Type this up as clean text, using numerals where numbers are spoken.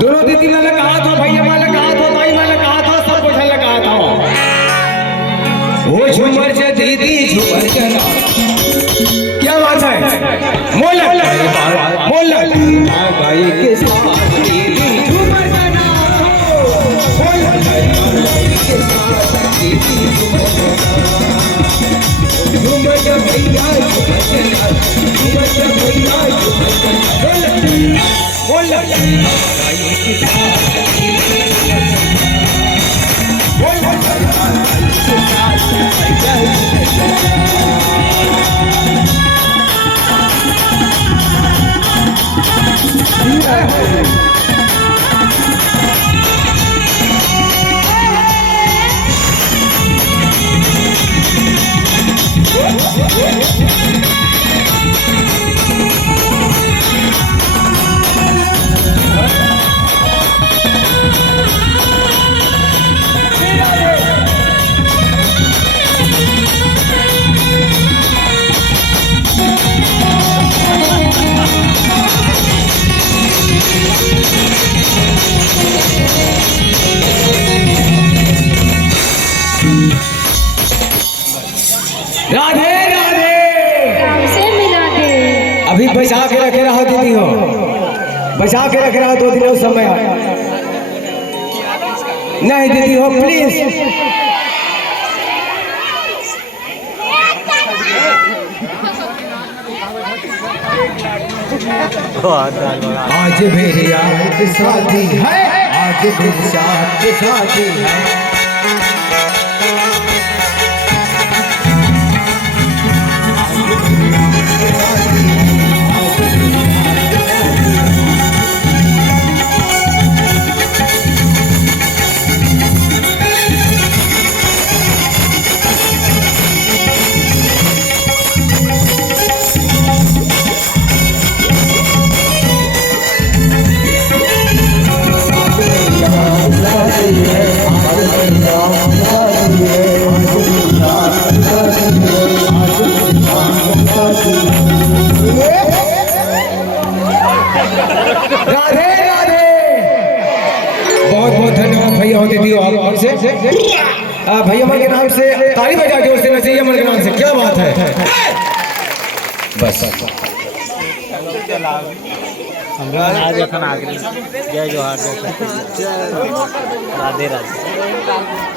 दोनों दीदी मैंने कहा था, भैया मैंने कहा था, भाई मैंने कहा था, सब कुछ मैंने कहा था। वो झूमर से दीदी झूमर चला, क्या बात है? मोला मोला गाय के साथ दीदी झूमर चला, मोला गाय के साथ दीदी झूमर चला, झूमर भैया झूमर चला, झूमर भैया झूमर चला, मोला गाय के साथ मोला गाय के साथ राधे राधे से मिला दे। अभी बचा के रखे रहो दीदी हो, बचा के रखे रहो 2 दिन उस समय नहीं दीदी हो प्लीज। आज मेरी यार की शादी है, आज मेरी शाद की शादी है, राधे राधे। बहुत बहुत धन्यवाद भैया और दीदी और से भैया मन के नाम से ताली बजा के उससे नचैया मन के नाम से, क्या बात है? बस आज अपन आगरी जय जोहार जय राधे राधे।